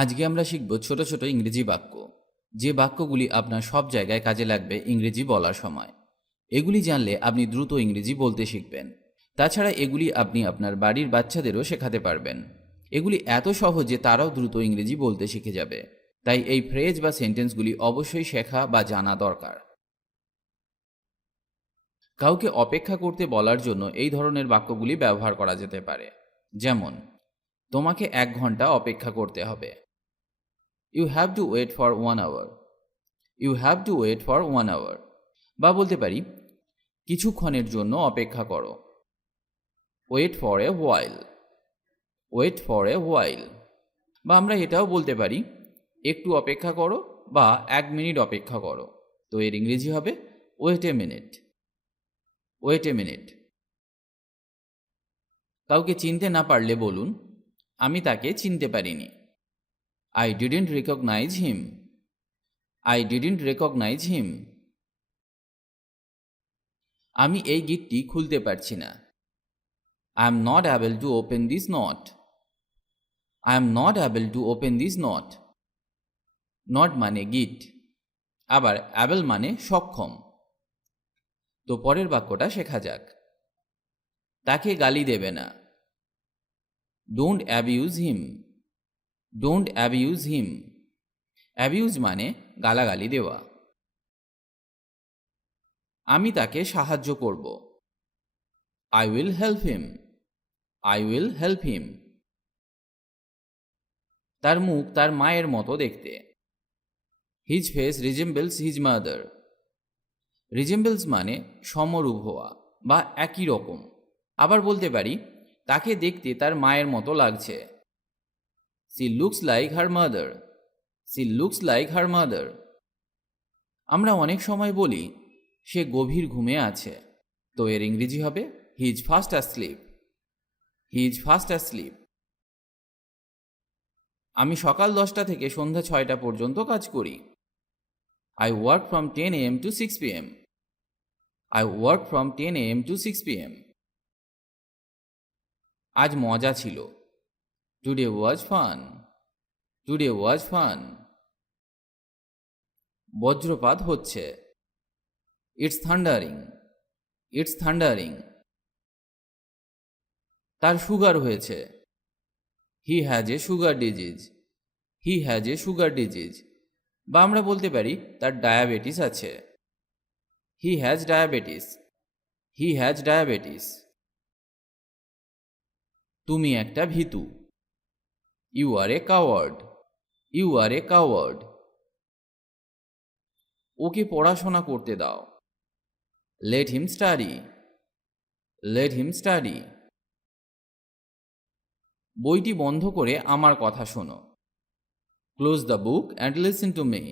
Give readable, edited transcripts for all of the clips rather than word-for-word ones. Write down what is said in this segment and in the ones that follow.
আজকে আমরা শিখব ছোট ছোট ইংরেজি বাক্য, যে বাক্যগুলি আপনার সব জায়গায় কাজে লাগবে ইংরেজি বলার সময়। এগুলি জানলে আপনি দ্রুত ইংরেজি বলতে শিখবেন। তাছাড়া এগুলি আপনি আপনার বাড়ির বাচ্চাদেরও শেখাতে পারবেন। এগুলি এত সহজ যে তারাও দ্রুত ইংরেজি বলতে শিখে যাবে। তাই এই ফ্রেজ বা সেন্টেন্সগুলি অবশ্যই শেখা বা জানা দরকার। কাউকে অপেক্ষা করতে বলার জন্য এই ধরনের বাক্যগুলি ব্যবহার করা যেতে পারে। যেমন, তোমাকে 1 ঘন্টা অপেক্ষা করতে হবে। You have to wait for 1 hour. You have to wait for 1 hour. বা বলতে পারি, কিছুক্ষণের জন্য অপেক্ষা করো। Wait for a while. Wait for a while. বা আমরা এটাও বলতে পারি, একটু অপেক্ষা করো বা 1 মিনিট অপেক্ষা করো। তো এর ইংরেজি হবে wait a minute. Wait a minute. কাউকে চিনতে না পারলে বলুন, আমি তাকে চিনতে পারিনি। I didn't recognize him. I didn't recognize him. আমি এই গিটটি খুলতে পারছি না। I am not able to open this knot. I am not able to open this knot. Not মানে গিট, আবার able মানে সক্ষম। তো পরের বাক্যটা শেখা যাক। তাকে গালি দেবে না। Don't abuse him. Don't abuse him. Abuse মানে গালাগালি দেওয়া। আমি তাকে সাহায্য করব। I will help him. I will help him. তার মুখ তার মায়ের মতো দেখতে। His face resembles his mother. Resembles মানে সমরূপ হওয়া বা একই রকম। আবার বলতে পারি, তাকে দেখতে তার মায়ের মতো লাগছে। She looks like her mother. She looks like her mother. আমরা অনেক সময় বলি, সে গভীর ঘুমে আছে। তো এর ইংরেজি হবে he is fast asleep. He is fast asleep. আমি সকাল 10টা থেকে সন্ধ্যা 6টা পর্যন্ত কাজ করি। I work from 10 a.m. to 6 p.m. I work from 10 a.m. to 6 p.m. আজ মজা ছিল। Today was fun. Today was fun. বজ্রপাত হচ্ছে। It's thundering. It's thundering. তার সুগার হয়েছে। He has a sugar disease. He has a sugar disease. বা আমরা বলতে পারি, তার ডায়াবেটিস আছে। He has diabetes. He has diabetes. তুমি একটা ভীতু। You are a coward. You are a coward. ওকে পড়াশোনা করতে দাও। Let him study. Let him study. বইটি বন্ধ করে আমার কথা শোনো। Close the book and listen to me.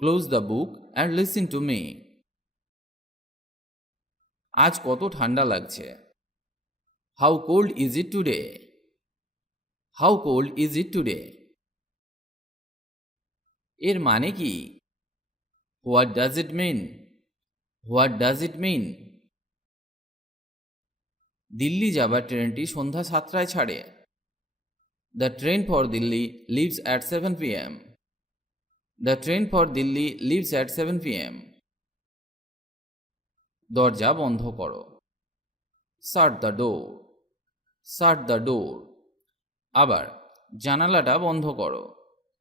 Close the book and listen to me. আজ কত ঠান্ডা লাগছে। How cold is it today? How cold is it today? এর মানে কি? What does it mean? What does it mean? Delhi যাবার ট্রেনটি সন্ধ্যা 7টায় ছাড়ে। The train for Delhi leaves at 7 p.m. The train for Delhi leaves at 7 p.m. দরজা বন্ধ করো। Shut the door. Shut the door. আবার জানালাটা বন্ধ করো।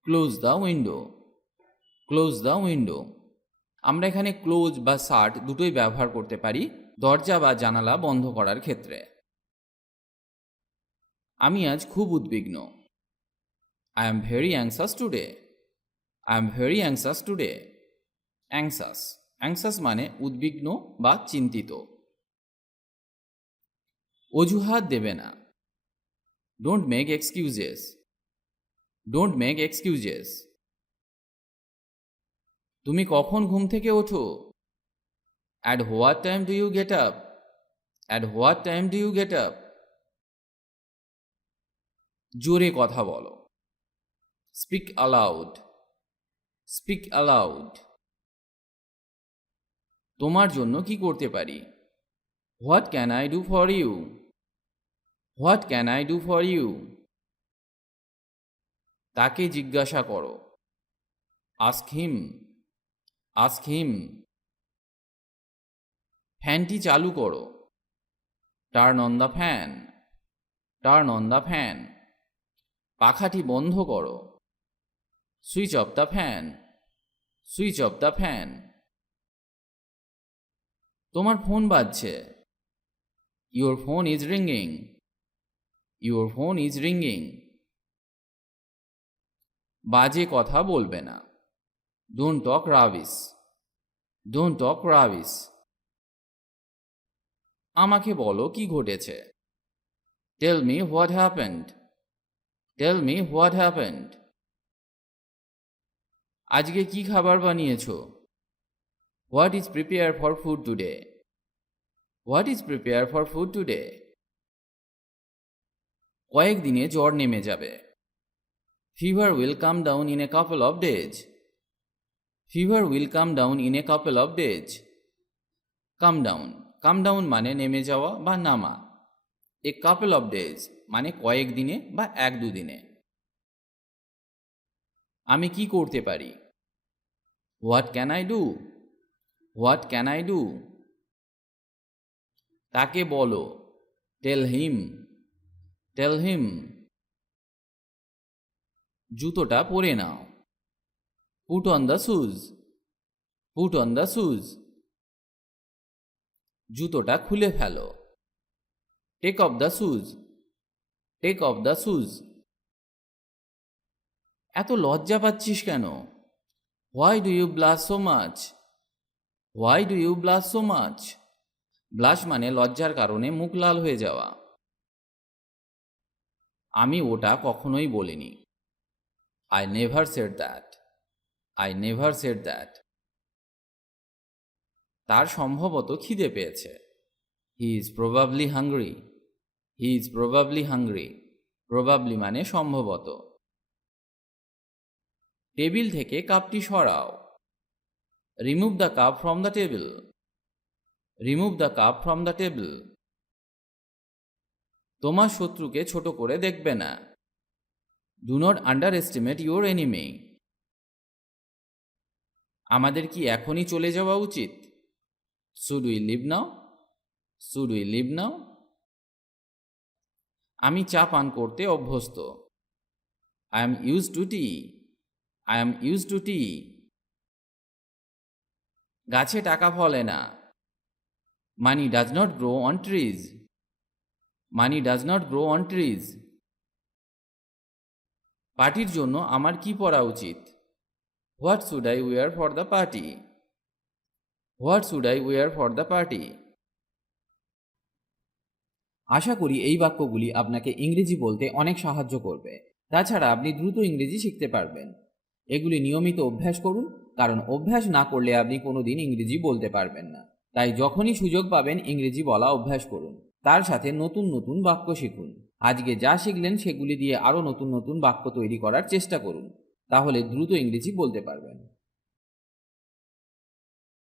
Close the window. Close the window. আমরা এখানে ক্লোজ বা শাট দুটোই ব্যবহার করতে পারি দরজা বা জানালা বন্ধ করার ক্ষেত্রে। আমি আজ খুব উদ্বিগ্ন। I am very anxious today. I am very anxious today. Anxious. Anxious মানে উদ্বিগ্ন বা চিন্তিত। অজুহাত দেবে না। Don't make excuses. Don't make excuses. তুমি কখন ঘুম থেকে ওঠো? At what time do you get up? At what time do you get up? জোরে কথা বলো। Speak aloud. Speak aloud. তোমার জন্য কি করতে পারি? What can I do for you? What can I do for you? তাকে জিজ্ঞাসা করো। Ask him, ask him. ফ্যানটি চালু করো। Turn on the fan, turn on the fan. পাখাটি বন্ধ করো। Switch off the fan, switch off the fan. তোমার ফোন বাজছে। Your phone is ringing, your phone is ringing. বাজে কথা বলবে না। Don't talk rubbish, don't talk rubbish. আমাকে বলো কি ঘটেছে। Tell me what happened, tell me what happened. আজকে কি খাবার বানিয়েছো। What is prepare for food today, what is prepare for food today. কয়েকদিনে জ্বর নেমে যাবে। Fever will come down in a couple of days, fever will come down in a couple of days. Come down, come down মানে নেমে যাওয়া বা নামা। এ couple of days মানে কয়েকদিনে বা এক দুদিনে। আমি কি করতে পারি। What can I do, what can I do. তাকে বলো। Tell him, tell him. জুতোটা পরে নাও। Put on the shoes, put on the shoes. জুতোটা খুলে ফেলো। Take off the shoes, take off the shoes. এত লজ্জা পাচ্ছিস কেন। Why do you blush so much, why do you blush so much. Blush মানে লজ্জার কারণে মুখ লাল হয়ে যাওয়া। আমি ওটা কখনোই বলিনি। I never said that, I never said that. তার সম্ভবত খিদে পেয়েছে। He is probably hungry, he is probably hungry. Probably মানে সম্ভবত। টেবিল থেকে কাপটি সরাও। Remove the cup from the table, remove the cup from the table. তোমার শত্রুকে ছোট করে দেখবে না। Do not underestimate your enemy. আমাদের কি এখনই চলে যাওয়া উচিত। Should we leave now, should we leave now. আমি চা পান করতে অভ্যস্ত। I am use to tea, I am use to tea. গাছে টাকা ফলে না। Money does not grow on trees, money does not grow on trees. পার্টির জন্য আমার কি পরা উচিত। What should I wear for the party, what should I wear for the party. আশা করি এই বাক্যগুলি আপনাকে ইংরেজি বলতে অনেক সাহায্য করবে। তাছাড়া আপনি দ্রুত ইংরেজি শিখতে পারবেন। এগুলি নিয়মিত অভ্যাস করুন, কারণ অভ্যাস না করলে আপনি কোনোদিন ইংরেজি বলতে পারবেন না। তাই যখনই সুযোগ পাবেন ইংরেজি বলা অভ্যাস করুন। তার সাথে নতুন নতুন বাক্য শিখুন। আজকে যা শিখলেন সেগুলি দিয়ে আরও নতুন নতুন বাক্য তৈরি করার চেষ্টা করুন। তাহলে দ্রুত ইংরেজি বলতে পারবেন।